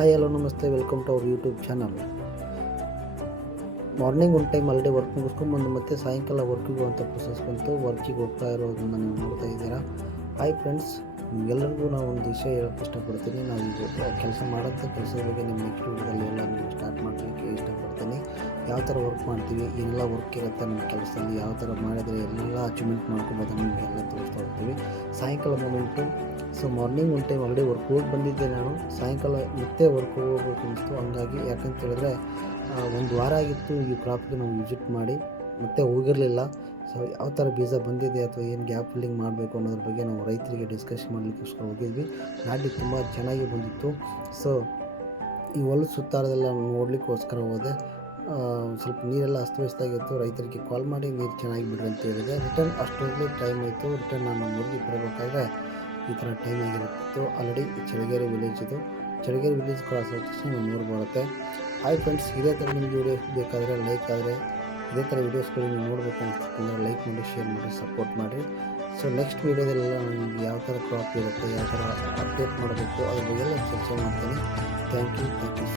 Hi hello ನಮಸ್ತೆ, welcome to our YouTube channel. Morning ಒಂದು time already work ಮುಗಿಸ್ಕೊಂಡ್ಬಂದು ಮತ್ತೆ ಸಾಯಂಕಾಲ ವರ್ಕಿಗೆ ಅಂತ ಪ್ರೊಸೆಸ್ ಬಂತು. ವರ್ಕಿಗೆ ಹೋಗ್ತಾ ಇರೋದನ್ನು ನೀವು ನೋಡ್ತಾ ಇದ್ದೀರಾ. ಹಾಯ್ ಫ್ರೆಂಡ್ಸ್, ನಿಮಗೆಲ್ಲರಿಗೂ ನಾವು ಒಂದು ವಿಷಯ ಹೇಳೋಕ್ಕೆ ಇಷ್ಟಪಡ್ತೀನಿ. ನಾವು ಈಗ ಕೆಲಸ ಮಾಡೋಂಥ ಕೆಲಸದ ಬಗ್ಗೆ ನಿಮ್ಮ ನೆಕ್ಸ್ಟ್ ವೀಡಿಯೋದಲ್ಲಿ ಎಲ್ಲ ನೀವು ಸ್ಟಾರ್ಟ್ ಮಾಡಲಿಕ್ಕೆ ಇಷ್ಟಪಡ್ತೀನಿ. ಯಾವ ಥರ ವರ್ಕ್ ಮಾಡ್ತೀವಿ, ಏನೆಲ್ಲ ವರ್ಕ್ ಇರುತ್ತೆ ನಮ್ಮ ಕೆಲಸದಲ್ಲಿ, ಯಾವ ಥರ ಮಾಡಿದರೆ ಎಲ್ಲ ಅಚೀವ್ಮೆಂಟ್ ಮಾಡ್ಕೊಬೋದು ನಿಮಗೆಲ್ಲ ತೋರಿಸ್ತಾ ಹೋಗ್ತೀವಿ. ಸಾಯಂಕಾಲ ಮೂಮೆಂಟು. ಸೊ ಮಾರ್ನಿಂಗ್ ಒಂದು ಟೈಮ್ ಆಲ್ರೆಡಿ ವರ್ಕ್ ಹೋಗಿ ಬಂದಿದ್ದೆ ನಾನು. ಸಾಯಂಕಾಲ ಮತ್ತೆ ವರ್ಕ್ ಹೋಗ್ಬೇಕು ಅನಿಸ್ತು. ಹಂಗಾಗಿ ಯಾಕಂತ ಹೇಳಿದ್ರೆ ಒಂದು ವಾರ ಆಗಿತ್ತು ಈ ಕ್ರಾಪ್ಗೆ ನಾವು ವಿಸಿಟ್ ಮಾಡಿ, ಮತ್ತೆ ಹೋಗಿರಲಿಲ್ಲ. ಸೊ ಯಾವ ಥರ ಬೀಜ ಬಂದಿದೆ ಅಥವಾ ಏನು ಗ್ಯಾಪ್ ಫಿಲ್ಲಿಂಗ್ ಮಾಡಬೇಕು ಅನ್ನೋದ್ರ ಬಗ್ಗೆ ನಾವು ರೈತರಿಗೆ ಡಿಸ್ಕಸ್ ಮಾಡಲಿಕ್ಕೋಸ್ಕರ ಹೋಗಿದ್ವಿ. ನಾಟಿ ತುಂಬ ಚೆನ್ನಾಗಿ ಬಂದಿತ್ತು. ಸೊ ಈ ಹೊಲದ ಸುತ್ತಾರದೆಲ್ಲ ನೋಡಲಿಕ್ಕೋಸ್ಕರ ಹೋದೆ. ಸ್ವಲ್ಪ ನೀರೆಲ್ಲ ಅಸ್ತವ್ಯಸ್ತಾಗಿತ್ತು. ರೈತರಿಗೆ ಕಾಲ್ ಮಾಡಿ ನೀರು ಚೆನ್ನಾಗಿ ಬಿಡ್ರಿ ಅಂತ ಹೇಳಿದೆ. ರಿಟರ್ನ್ ಅಷ್ಟೊಂದು ಟೈಮ್ ಆಯಿತು. ರಿಟರ್ನ್ ನಾನು ಊರಿಗೆ ಬರಬೇಕಾದ್ರೆ ಈ ಥರ ಟೈಮ್ ಆಗಿರುತ್ತಿತ್ತು. ಆಲ್ರೆಡಿ ಚಳಗೇರಿ ವಿಲೇಜ್ ಇದು. ಚಳಗೇರಿ ವಿಲೇಜ್ ಕ್ರಾಸ್ ಆದ ತಕ್ಷಣ ನಮ್ಮ ಊರು ಬರುತ್ತೆ. ಹಾಯ್ ಫ್ರೆಂಡ್ಸ್, ಇದೇ ಥರ ನಿಮಗೆ ವಿಡಿಯೋಸ್ ಬೇಕಾದರೆ ಲೈಕ್ ಆದರೆ ಇದೇ ಥರ ವೀಡಿಯೋಸ್ಗಳು ನೀವು ನೋಡಬೇಕು ಅನಿಸ್ತಂದ್ರೆ ಲೈಕ್ ಮಾಡಿ, ಶೇರ್ ಮಾಡಿ, ಸಪೋರ್ಟ್ ಮಾಡಿ. ಸೊ ನೆಕ್ಸ್ಟ್ ವೀಡಿಯೋದಲ್ಲೆಲ್ಲ ನಿಮಗೆ ಯಾವ ಥರ ಕ್ರಾಪ್ ಇರುತ್ತೆ, ಯಾವ ಥರ ಅಪ್ಡೇಟ್ ಮಾಡಬೇಕು ಅದ್ರ ಬಗ್ಗೆ ಎಲ್ಲ ಚರ್ಚೆ ಮಾಡ್ತೀನಿ. Thank you.